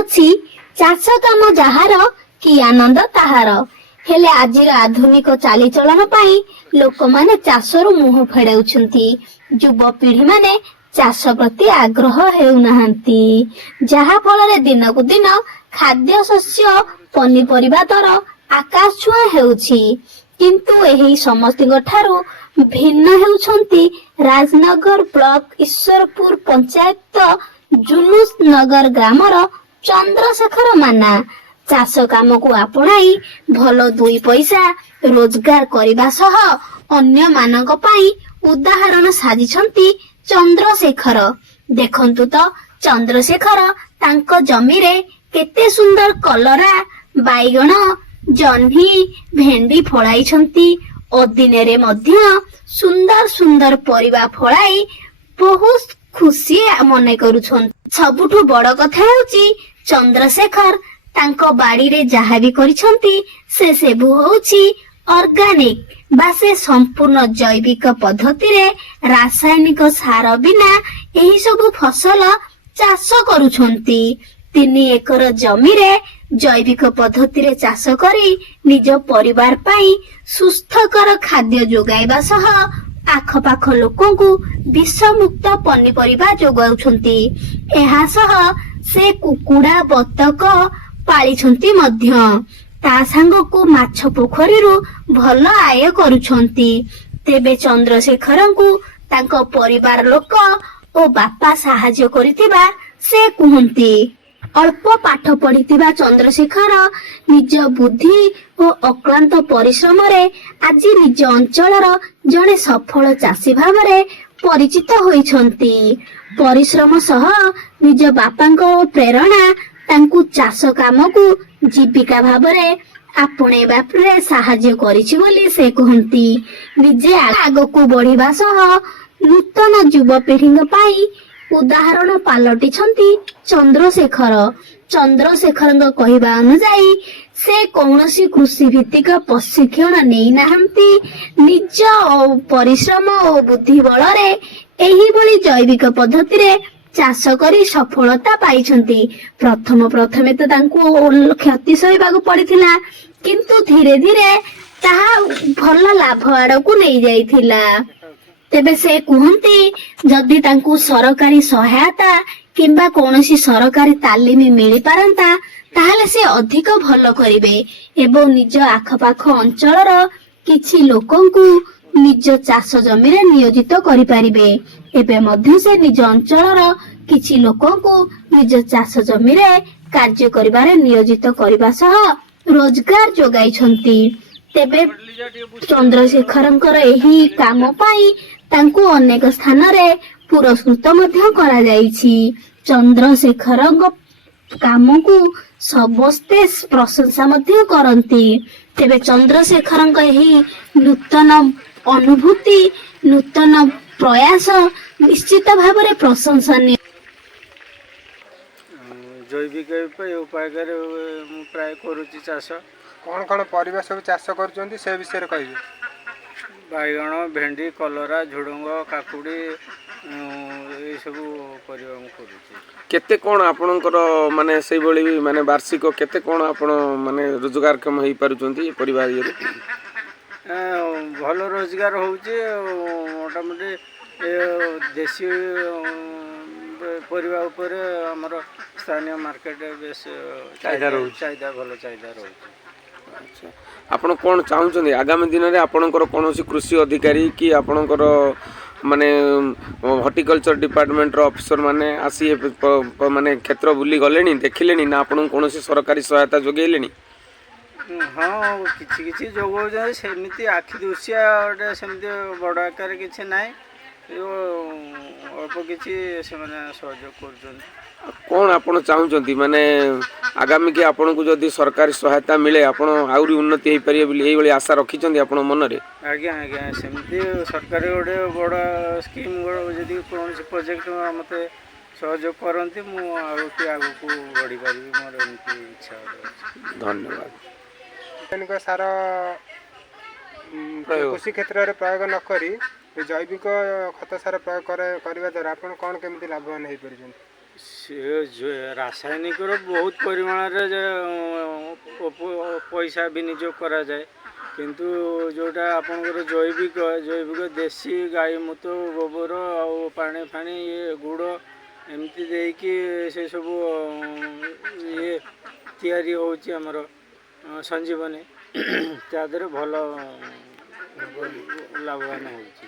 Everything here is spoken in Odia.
ଅଛି ଚାଷ କାମ ଯାହାର କି ଆନନ୍ଦ ତାହାର। ହେଲେ ଆଜିର ଆଧୁନିକ ଚାଲିଚଳନ ପାଇଁ ଲୋକମାନେ ଚାଷରୁ ମୁହଁ ଫେରାଉଛନ୍ତି। ଯୁବପିଢି ମାନେ ଚାଷ ପ୍ରତି ଆଗ୍ରହ ହେଉନାହାନ୍ତି, ଯାହା ଫଳରେ ଦିନକୁ ଦିନ ଖାଦ୍ୟ ଶସ୍ୟ ପନିପରିବା ଦର ଆକାଶ ଛୁଆଁ ହେଉଛି। କିନ୍ତୁ ଏହି ସମସ୍ତଙ୍କ ଠାରୁ ଭିନ୍ନ ହେଉଛନ୍ତି ରାଜନଗର ବ୍ଲକ ଈଶ୍ୱରପୁର ପଞ୍ଚାୟତ ଜୁନୁସ ନଗର ଗ୍ରାମର ଚନ୍ଦ୍ରଶେଖର ମାନା। ଚାଷ କାମକୁ ଆପଣାଇ ଭଲ ଦୁଇ ପଇସା ରୋଜଗାର କରିବା ସହ ଅନ୍ୟମାନଙ୍କ ପାଇଁ ଉଦାହରଣ ସାଜିଛନ୍ତି ଚନ୍ଦ୍ରଶେଖର। ଦେଖନ୍ତୁ ତ ଚନ୍ଦ୍ରଶେଖର ତାଙ୍କ ଜମିରେ କେତେ ସୁନ୍ଦର କଲରା, ବାଇଗଣ, ଜହ୍ନି, ଭେଣ୍ଡି ଫଳାଇଛନ୍ତି। ଅଦିନରେ ମଧ୍ୟ ସୁନ୍ଦର ସୁନ୍ଦର ପରିବା ଫଳାଇ ବହୁତ ଖୁସି ମନେ କରୁଛନ୍ତି। ସବୁଠୁ ବଡ କଥା ହେଉଛି ଚନ୍ଦ୍ରଶେଖର ତାଙ୍କ ବାଡିରେ ଯାହା ବି କରିଛନ୍ତି ସେ ସବୁ ହେଉଛି ଅର୍ଗାନିକ ବା ସେ ସମ୍ପୂର୍ଣ୍ଣ ଜୈବିକ ପଦ୍ଧତିରେ ରାସାୟନିକ ସାର ବିନା ଏହି ସବୁ ଫସଲ ଚାଷ କରୁଛନ୍ତି। 3 ଏକର ଜମିରେ ଜୈବିକ ପଦ୍ଧତିରେ ଚାଷ କରି ନିଜ ପରିବାର ପାଇଁ ସୁସ୍ଥକର ଖାଦ୍ୟ ଯୋଗାଇବା ସହ ଆଖପାଖ ଲୋକଙ୍କୁ ବିଷମୁକ୍ତ ପନିପରିବା ଯୋଗାଉଛନ୍ତି। ଏହା ସହ ସେ କୁକୁଡା, ବତକ ପାଳିଛନ୍ତି ମଧ୍ୟ। ତା ସାଙ୍ଗକୁ ମାଛ ପୋଖରୀରୁ ଭଲ ଆୟ କରୁଛନ୍ତି। ତେବେ ଚନ୍ଦ୍ରଶେଖରଙ୍କୁ ତାଙ୍କ ପରିବାର ଲୋକ ଓ ବାପା ସାହାଯ୍ୟ କରିଥିବା ସେ କୁହନ୍ତି। ଅଳ୍ପ ପାଠ ପଢିଥିବା ଚନ୍ଦ୍ରଶେଖର ନିଜ ବୁଦ୍ଧି ଓ ଅକ୍ଳାନ୍ତ ପରିଶ୍ରମରେ ଆଜି ନିଜ ଅଞ୍ଚଳର ଜଣେ ସଫଳ ଚାଷୀ ଭାବରେ ପରିଚିତ ହୋଇଛନ୍ତି। ପରିଶ୍ରମ ସହ ନିଜ ବାପାଙ୍କ ପ୍ରେରଣା ତାଙ୍କୁ ଚାଷ କାମକୁ ଜୀବିକା ଭାବରେ ଆପଣେଇବାରେ ସାହାଯ୍ୟ କରିଛି ବୋଲି ସେ କୁହନ୍ତି। ନିଜେ ଆଗକୁ ବଢିବା ସହ ନୂତନ ଯୁବପିଢିଙ୍କ ପାଇଁ ଉଦାହରଣ ପାଲଟିଛନ୍ତି ଚନ୍ଦ୍ରଶେଖର। ଚନ୍ଦ୍ରଶେଖରଙ୍କ କହିବା ଅନୁଯାୟୀ ସେ କୌଣସି କୃଷି ଭିତ୍ତିକ ପ୍ରଶିକ୍ଷଣ ନେଇନାହାନ୍ତି। ନିଜ ପରିଶ୍ରମ ଓ ବୁଦ୍ଧି ବଳରେ ଏହିଭଳି ଜୈବିକ ପଦ୍ଧତିରେ ଚାଷ କରି ସଫଳତା ପାଇଛନ୍ତି। ପ୍ରଥମେ ତ ତାଙ୍କୁ କ୍ଷତି ସହିବାକୁ ପଡିଥିଲା, କିନ୍ତୁ ଧୀରେ ଧୀରେ ତାହା ଭଲ ଲାଭ ଆଡକୁ ନେଇଯାଇଥିଲା। ତେବେ ସେ କୁହନ୍ତି ଯଦି ତାଙ୍କୁ ସରକାରୀ ସହାୟତା କିମ୍ବା କୌଣସି ସରକାରୀ ତାଲିମ ମିଳିପାରନ୍ତା ତାହେଲେ ସେ ଅଧିକ ଭଲ କରିବେ ଏବଂ ନିଜ ଆଖପାଖ ଅଞ୍ଚଳର କିଛି ଲୋକଙ୍କୁ ନିଜ ଚାଷ ଜମିରେ ନିୟୋଜିତ କରିପାରିବେ। ଏବେ ମଧ୍ୟ ସେ ନିଜ ଅଞ୍ଚଳର କିଛି ଲୋକଙ୍କୁ ନିଜ ଚାଷ ଜମିରେ କାର୍ଯ୍ୟ କରିବାରେ ନିୟୋଜିତ କରିବା ସହ ରୋଜଗାର ଯୋଗାଇଛନ୍ତି। ତେବେ ଚନ୍ଦ୍ରଶେଖରଙ୍କର ଏହି କାମ ପାଇଁ ତାଙ୍କୁ ଅନେକ ସ୍ଥାନରେ ପୁରସ୍କୃତ ମଧ୍ୟ କରାଯାଇଛି। ଚନ୍ଦ୍ରଶେଖରଙ୍କ କାମକୁ ସମସ୍ତେ ପ୍ରଶଂସା ମଧ୍ୟ କରନ୍ତି। ତେବେ ଚନ୍ଦ୍ରଶେଖରଙ୍କ ଏହି ନୂତନ ଅନୁଭୂତି, ନୂତନ ପ୍ରୟାସ ନିଶ୍ଚିତ ଭାବରେ ପ୍ରଶଂସନୀୟ। ଜୈବିକ ଉପାୟରେ ମୁଁ ପ୍ରାୟ କରୁଛି ଚାଷ। କ'ଣ ପରିବା ସବୁ ଚାଷ କରୁଛନ୍ତି ସେ ବିଷୟରେ କହିବେ? ବାଇଗଣ, ଭେଣ୍ଡି, କଲରା, ଝୁଡ଼ଙ୍ଗ, କାକୁଡ଼ି ଏସବୁ ପରିବା ମୁଁ କରୁଛି। କେତେ କ'ଣ ଆପଣଙ୍କର ମାନେ ସେଇଭଳି ମାନେ ବାର୍ଷିକ କେତେ କ'ଣ ଆପଣ ମାନେ ରୋଜଗାରକ୍ଷମ ହେଇପାରୁଛନ୍ତି ଏ ପରିବା ଇଏରେ? ଭଲ ରୋଜଗାର ହେଉଛି। ମୋଟାମୋଟି ଦେଶୀ ପରିବା ଉପରେ ଆମର ସ୍ଥାନୀୟ ମାର୍କେଟରେ ବେଶ ଚାହିଦା ଭଲ ଚାହିଦା ରହୁଛି। ଆଚ୍ଛା, ଆପଣ କ'ଣ ଚାହୁଁଛନ୍ତି ଆଗାମୀ ଦିନରେ ଆପଣଙ୍କର କୌଣସି କୃଷି ଅଧିକାରୀ କି ଆପଣଙ୍କର ମାନେ ହର୍ଟିକଲଚର ଡିପାର୍ଟମେଣ୍ଟର ଅଫିସର ମାନେ ଆସି ମାନେ କ୍ଷେତ୍ର ବୁଲି ଗଲେଣି, ଦେଖିଲେଣି ନା ଆପଣଙ୍କୁ କୌଣସି ସରକାରୀ ସହାୟତା ଯୋଗାଇଲେଣି? ହଁ, କିଛି ଯୋଗାଉଛନ୍ତି। ସେମିତି ଆଖି ଦୃଶିଆ ଗୋଟେ ସେମିତି ବଡ଼ ଆକାରରେ କିଛି ନାହିଁ, ଅଳ୍ପ କିଛି ସେମାନେ ସହଯୋଗ କରୁଛନ୍ତି। କ'ଣ ଆପଣ ଚାହୁଁଛନ୍ତି ମାନେ ଆଗାମୀ କି ଆପଣଙ୍କୁ ଯଦି ସରକାରୀ ସହାୟତା ମିଳେ ଆପଣ ଆହୁରି ଉନ୍ନତି ହେଇପାରିବେ ବୋଲି ଏଇଭଳି ଆଶା ରଖିଛନ୍ତି ଆପଣଙ୍କ ମନରେ? ଆଜ୍ଞା, ସେମିତି ସରକାର ଗୋଟେ ବଡ଼ ସ୍କିମ୍ ଯଦି କୌଣସି ପ୍ରୋଜେକ୍ଟ ମୋତେ ସହଯୋଗ କରନ୍ତି ମୁଁ ଆଗକୁ ବଢ଼ିପାରିବି, ମୋର ଏମିତି ଇଚ୍ଛା ଅଛି। ଧନ୍ୟବାଦ। ରାସାୟନିକ ସାର କୃଷି କ୍ଷେତ୍ରରେ ପ୍ରୟୋଗ ନକରି ଜୈବିକ ଖତ ସାର ପ୍ରୟୋଗ କରିବା ଦ୍ୱାରା ଆପଣ କ'ଣ କେମିତି ଲାଭବାନ ହେଇପାରିଛନ୍ତି? ସେ ରାସାୟନିକର ବହୁତ ପରିମାଣରେ ପଇସା ବିନିଯୋଗ କରାଯାଏ, କିନ୍ତୁ ଯେଉଁଟା ଆପଣଙ୍କର ଜୈବିକ ଦେଶୀ ଗାଈ ମୂତ ଗୋବର ଆଉ ପାଣି ଫାଣି ଇଏ ଗୁଡ଼ ଏମିତି ଦେଇକି ସେସବୁ ଇଏ ତିଆରି ହେଉଛି ଆମର ସଞ୍ଜୀବନୀ ତା ଦେହରେ ଭଲ ଲାଭବାନ ହେଉଛି।